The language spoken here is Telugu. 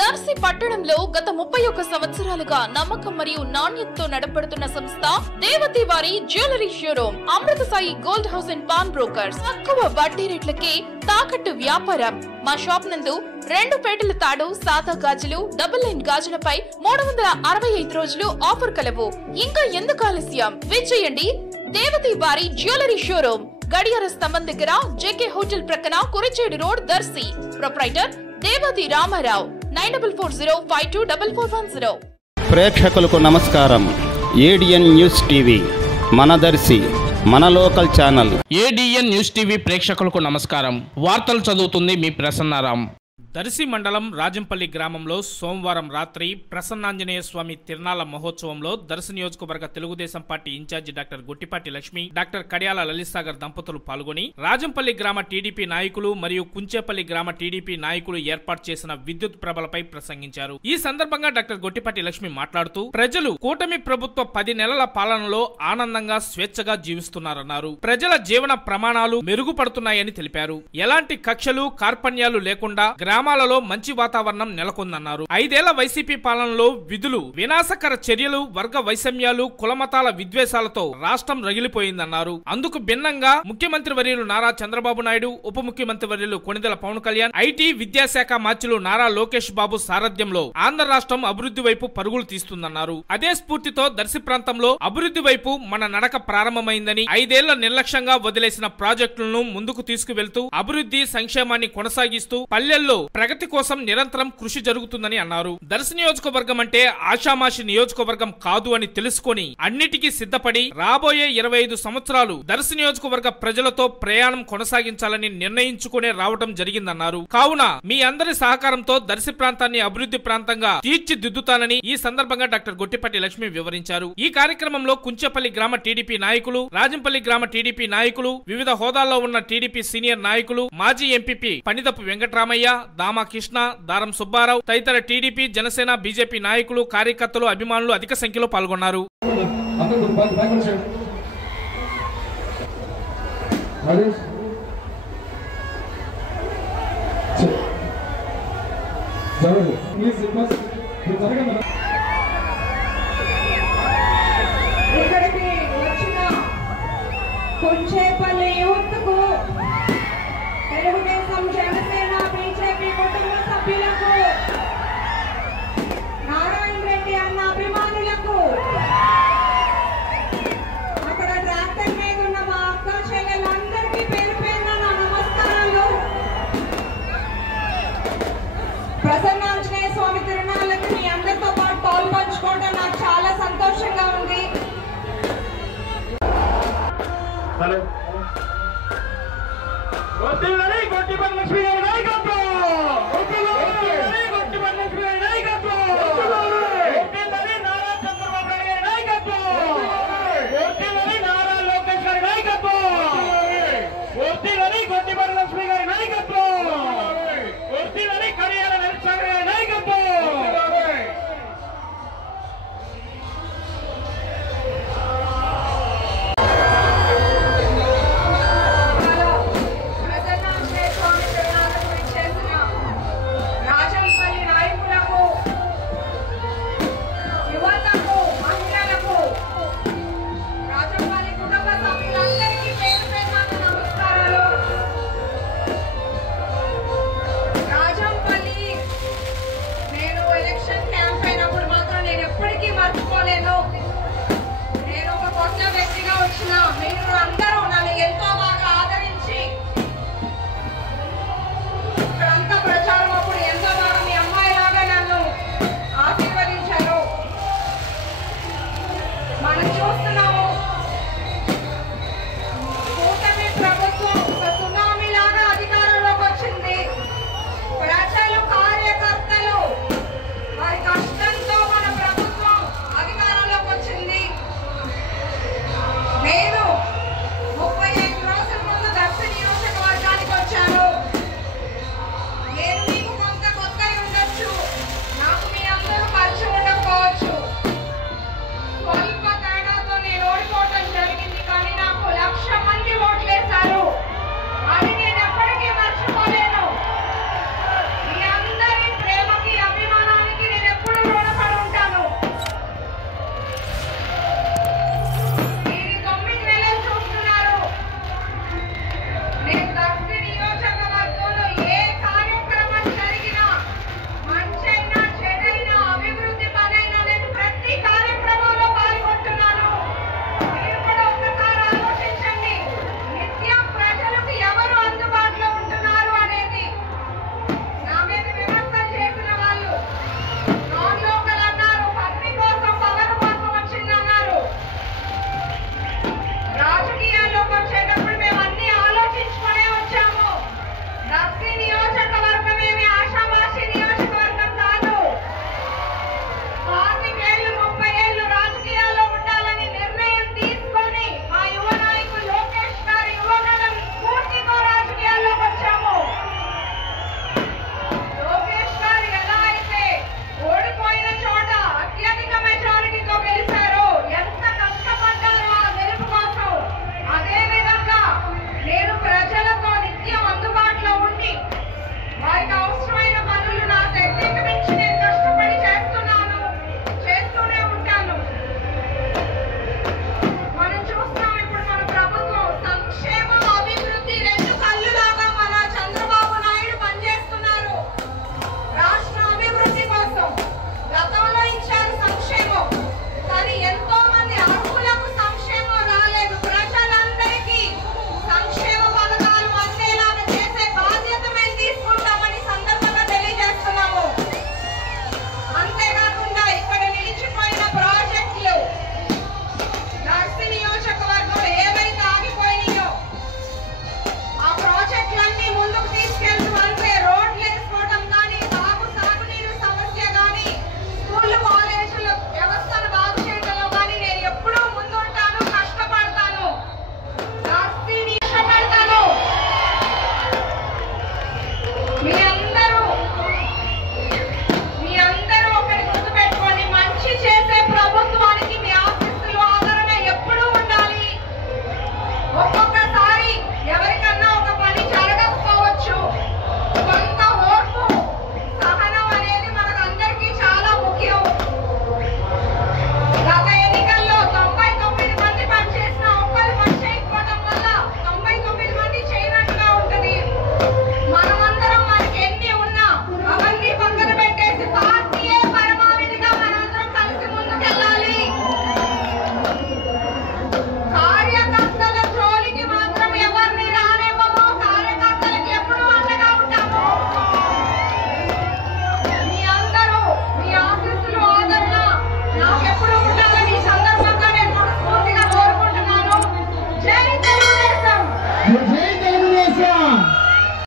దర్శి పట్టణంలో గత 31 సంవత్సరాలుగా నమ్మకం మరియు నాణ్యతతో నడపడుతున్న సంస్థ దేవతి వారి jewellery showroom Amrutha Sai Gold House and pawn brokers. తక్కువ వడ్డీ రేట్లకే తాకట్టు వ్యాపారం. మా షాప్ నందు 2 పేటల తాడు, సాదా గాజులు, డబుల్ లైన్ గాజులపై 365 రోజులు ఆఫర్ కలవు. ఇంకా ఎందుకు ఆలస్యం? విచ్చేయండి దేవతి వారి జ్యువెలరీ షోరూమ్, గడియార స్తంభం దగ్గర, జేకే హోటల్ ప్రక్కన, కురిచేడు రోడ్, దర్శి. ప్రొప్రైటర్ దేవతి రామారావు. 9440524410. ప్రేక్షకులకు నమస్కారం. ఏడిఎన్ న్యూస్ టీవీ మన దర్శి, మన local channel. ADN news TV ప్రేక్షకులకు నమస్కారం. వార్తలు చదువుతుంది మీ ప్రసన్నారాం. దర్శి మండలం రాజంపల్లి గ్రామంలో సోమవారం రాత్రి ప్రసన్నాంజనేయ స్వామి తిరునాళ్ల మహోత్సవంలో దర్శి నియోజకవర్గ Telugu Desam party incharge doctor Gottipati Lakshmi, doctor Kadiyala Lalitha Sagar దంపతులు పాల్గొని రాజంపల్లి గ్రామ టీడీపీ నాయకులు మరియు కుంచేపల్లి గ్రామ టీడీపీ నాయకులు ఏర్పాటు చేసిన విద్యుత్ ప్రభలపై ప్రసంగించారు. ఈ సందర్భంగా డాక్టర్ గొట్టిపాటి లక్ష్మి మాట్లాడుతూ ప్రజలు కూటమి ప్రభుత్వ 10 నెలల పాలనలో ఆనందంగా స్వేచ్ఛగా జీవిస్తున్నారన్నారు. ప్రజల జీవన ప్రమాణాలు మెరుగుపడుతున్నాయని తెలిపారు. ఎలాంటి కక్షలు కార్పణ్యాలు లేకుండా గ్రామాలలో మంచి వాతావరణం నెలకొందన్నారు. 5 ఏళ్ల వైసీపీ పాలనలో విధులు, వినాశకర చర్యలు, వర్గ వైషమ్యాలు, కులమతాల విద్వేషాలతో రాష్ట్రం రగిలిపోయిందన్నారు. అందుకు భిన్నంగా ముఖ్యమంత్రి వర్యులు నారా చంద్రబాబు నాయుడు, ఉప ముఖ్యమంత్రి వర్యులు కొణిదెల పవన్ కళ్యాణ్, ఐటీ విద్యాశాఖ మార్చులు నారా లోకేష్ బాబు సారథ్యంలో ఆంధ్ర రాష్ట్రం అభివృద్ధి వైపు పరుగులు తీస్తుందన్నారు. అదే స్ఫూర్తితో దర్శి ప్రాంతంలో అభివృద్ధి వైపు మన నడక ప్రారంభమైందని, 5 ఏళ్ల నిర్లక్ష్యంగా వదిలేసిన ప్రాజెక్టులను ముందుకు తీసుకువెళ్తూ అభివృద్ధి సంక్షేమాన్ని కొనసాగిస్తూ పల్లెల్లో ప్రగతి కోసం నిరంతరం కృషి జరుగుతుందని అన్నారు. దర్శి నియోజకవర్గం అంటే ఆషామాషి నియోజకవర్గం కాదు అని తెలుసుకొని అన్నిటికీ సిద్ధపడి రాబోయే 25 సంవత్సరాలు దర్శి నియోజకవర్గ ప్రజలతో ప్రయాణం కొనసాగించాలని నిర్ణయించుకునే రావడం జరిగిందన్నారు. కావున మీ అందరి సహకారంతో దర్శి ప్రాంతాన్ని అభివృద్ధి ప్రాంతంగా తీర్చిదిద్దుతానని ఈ సందర్భంగా డాక్టర్ గొట్టిపాటి లక్ష్మి వివరించారు. ఈ కార్యక్రమంలో కుంచేపల్లి గ్రామ టీడీపీ నాయకులు, రాజంపల్లి గ్రామ టీడీపీ నాయకులు, వివిధ హోదాల్లో ఉన్న టీడీపీ సీనియర్ నాయకులు, మాజీ ఎంపీపీ పనిదపు వెంకటరామయ్య, దామా కృష్ణ, దారం సుబ్బారావు తదితర టీడీపీ, జనసేన, బీజేపీ నాయకులు, కార్యకర్తలు, అభిమానులు అధిక సంఖ్యలో పాల్గొన్నారు. ఇక్కడికి వచ్చిన కుంచేపల్లి యూత్ కు, తెలుగుదేశం, జనసేన, బీజేపీ కుటుంబ సభ్యులకు, నారాయణ రెడ్డి అన్న అభిమానులకు, అక్కడ ట్రాక్టర్ మీద ఉన్న మా అక్క చెల్లెలందరికీ పేరు పేరున నా నమస్కారాలు. ప్రసన్నాంజనేయ స్వామి తిరునాళ్ళకి మీ అందరితో పాటు పాలు పంచుకోవడం నాకు చాలా సంతోషంగా ఉంది. గొట్టిపాటి లక్ష్మి గారి నాయకత్వం, గొట్టిపాటి లక్ష్మి గారి నాయకత్వం, నారా చంద్రబాబు నాయుడు గారి నాయకత్వం, నారా లోకేష్ గారి నాయకత్వం, గొట్టిపాటి లక్ష్మి గారి నాయకత్వం, కడియాల లలితసాగర్ గారి నాయకత్వం. ప్రసన్నాంజనేయ స్వామి తిరునాళ్ళ గురించి జై